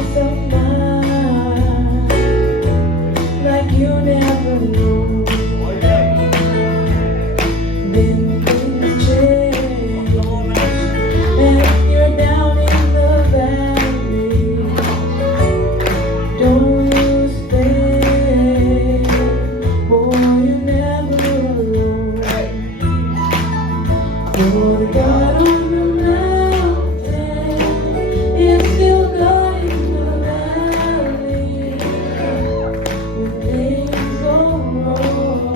peace of mind like you never knew. Then things change, and you're down in the valley. Don't lose faith, boy, you're never alone. For the God on the mountain is still God in the valley. When things go wrong,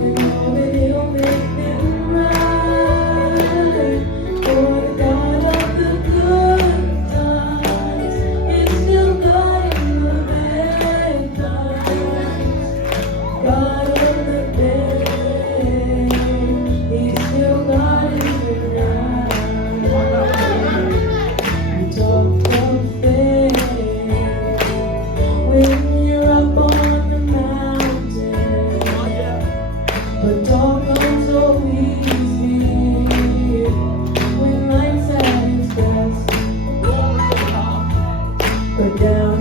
you know that He'll make them right. For the God of the good times is still God in the bad times. God of the day, He's still God in the night. You talk of faith when you're up on the mountain, but talk comes so easy when life's at its best. But down